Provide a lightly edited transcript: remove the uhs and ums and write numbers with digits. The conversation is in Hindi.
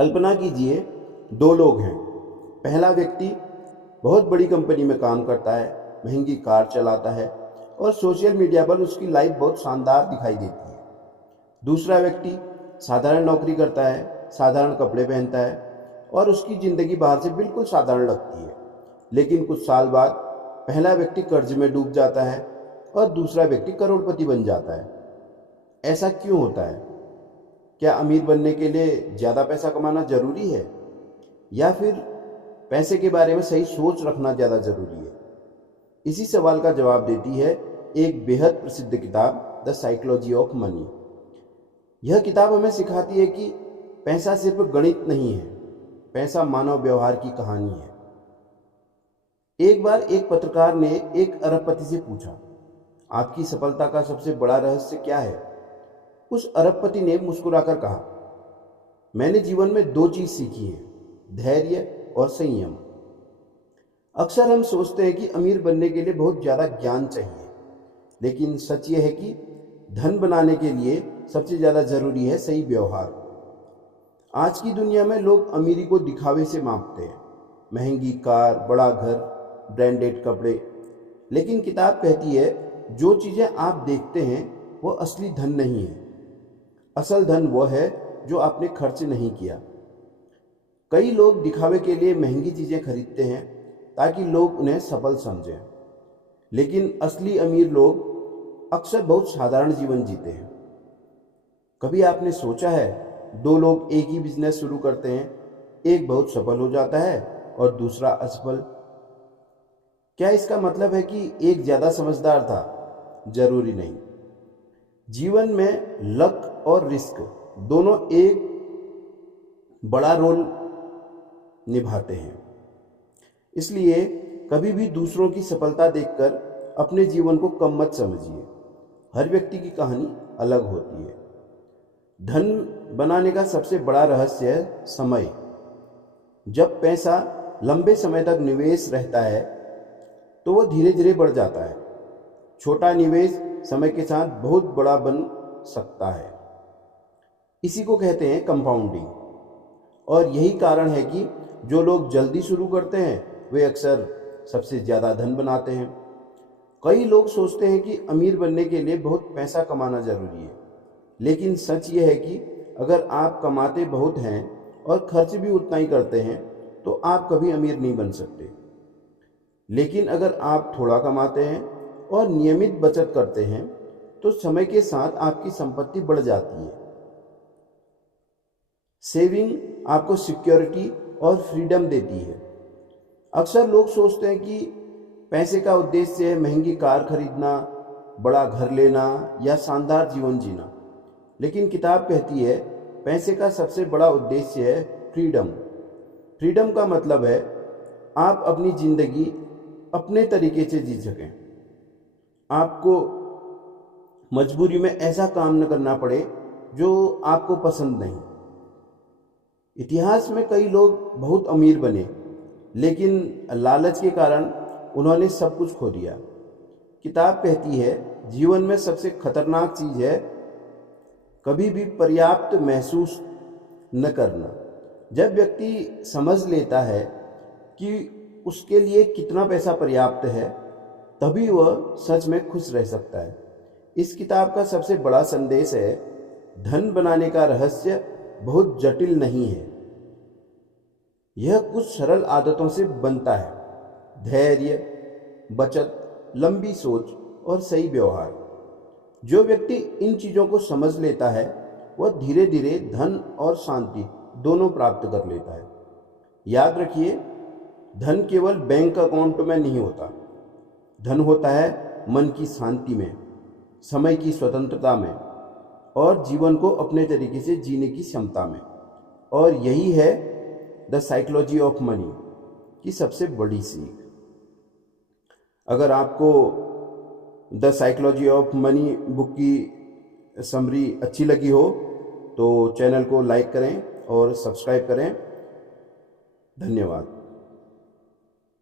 कल्पना कीजिए, दो लोग हैं। पहला व्यक्ति बहुत बड़ी कंपनी में काम करता है, महंगी कार चलाता है और सोशल मीडिया पर उसकी लाइफ बहुत शानदार दिखाई देती है। दूसरा व्यक्ति साधारण नौकरी करता है, साधारण कपड़े पहनता है और उसकी ज़िंदगी बाहर से बिल्कुल साधारण लगती है। लेकिन कुछ साल बाद पहला व्यक्ति कर्ज में डूब जाता है और दूसरा व्यक्ति करोड़पति बन जाता है। ऐसा क्यों होता है? क्या अमीर बनने के लिए ज़्यादा पैसा कमाना ज़रूरी है, या फिर पैसे के बारे में सही सोच रखना ज़्यादा ज़रूरी है? इसी सवाल का जवाब देती है एक बेहद प्रसिद्ध किताब, द साइकोलॉजी ऑफ मनी। यह किताब हमें सिखाती है कि पैसा सिर्फ गणित नहीं है, पैसा मानव व्यवहार की कहानी है। एक बार एक पत्रकार ने एक अरबपति से पूछा, आपकी सफलता का सबसे बड़ा रहस्य क्या है? उस अरबपति ने मुस्कुराकर कहा, मैंने जीवन में दो चीज सीखी है, धैर्य और संयम। अक्सर हम सोचते हैं कि अमीर बनने के लिए बहुत ज्यादा ज्ञान चाहिए, लेकिन सच यह है कि धन बनाने के लिए सबसे ज्यादा जरूरी है सही व्यवहार। आज की दुनिया में लोग अमीरी को दिखावे से मापते हैं, महंगी कार, बड़ा घर, ब्रांडेड कपड़े। लेकिन किताब कहती है जो चीजें आप देखते हैं वो असली धन नहीं है। असल धन वो है जो आपने खर्च नहीं किया। कई लोग दिखावे के लिए महंगी चीजें खरीदते हैं ताकि लोग उन्हें सफल समझें, लेकिन असली अमीर लोग अक्सर बहुत साधारण जीवन जीते हैं। कभी आपने सोचा है, दो लोग एक ही बिजनेस शुरू करते हैं, एक बहुत सफल हो जाता है और दूसरा असफल। क्या इसका मतलब है कि एक ज्यादा समझदार था? जरूरी नहीं। जीवन में लक और रिस्क दोनों एक बड़ा रोल निभाते हैं। इसलिए कभी भी दूसरों की सफलता देखकर अपने जीवन को कम मत समझिए। हर व्यक्ति की कहानी अलग होती है। धन बनाने का सबसे बड़ा रहस्य है समय। जब पैसा लंबे समय तक निवेश रहता है तो वो धीरे धीरे बढ़ जाता है। छोटा निवेश समय के साथ बहुत बड़ा बन सकता है। इसी को कहते हैं कंपाउंडिंग। और यही कारण है कि जो लोग जल्दी शुरू करते हैं वे अक्सर सबसे ज़्यादा धन बनाते हैं। कई लोग सोचते हैं कि अमीर बनने के लिए बहुत पैसा कमाना ज़रूरी है, लेकिन सच ये है कि अगर आप कमाते बहुत हैं और खर्च भी उतना ही करते हैं तो आप कभी अमीर नहीं बन सकते। लेकिन अगर आप थोड़ा कमाते हैं और नियमित बचत करते हैं तो समय के साथ आपकी संपत्ति बढ़ जाती है। सेविंग आपको सिक्योरिटी और फ्रीडम देती है। अक्सर लोग सोचते हैं कि पैसे का उद्देश्य है महंगी कार खरीदना, बड़ा घर लेना या शानदार जीवन जीना, लेकिन किताब कहती है पैसे का सबसे बड़ा उद्देश्य है फ्रीडम। फ्रीडम का मतलब है आप अपनी जिंदगी अपने तरीके से जी सकें। आपको मजबूरी में ऐसा काम न करना पड़े जो आपको पसंद नहीं। इतिहास में कई लोग बहुत अमीर बने, लेकिन लालच के कारण उन्होंने सब कुछ खो दिया। किताब कहती है जीवन में सबसे खतरनाक चीज है कभी भी पर्याप्त महसूस न करना। जब व्यक्ति समझ लेता है कि उसके लिए कितना पैसा पर्याप्त है, तभी वह सच में खुश रह सकता है। इस किताब का सबसे बड़ा संदेश है धन बनाने का रहस्य बहुत जटिल नहीं है, यह कुछ सरल आदतों से बनता है। धैर्य, बचत, लंबी सोच और सही व्यवहार। जो व्यक्ति इन चीजों को समझ लेता है वह धीरे धीरे धन और शांति दोनों प्राप्त कर लेता है। याद रखिए, धन केवल बैंक अकाउंट में नहीं होता। धन होता है मन की शांति में, समय की स्वतंत्रता में और जीवन को अपने तरीके से जीने की क्षमता में। और यही है द साइकोलॉजी ऑफ मनी की सबसे बड़ी सीख। अगर आपको the psychology of money book की समरी अच्छी लगी हो तो चैनल को लाइक करें और सब्सक्राइब करें। धन्यवाद।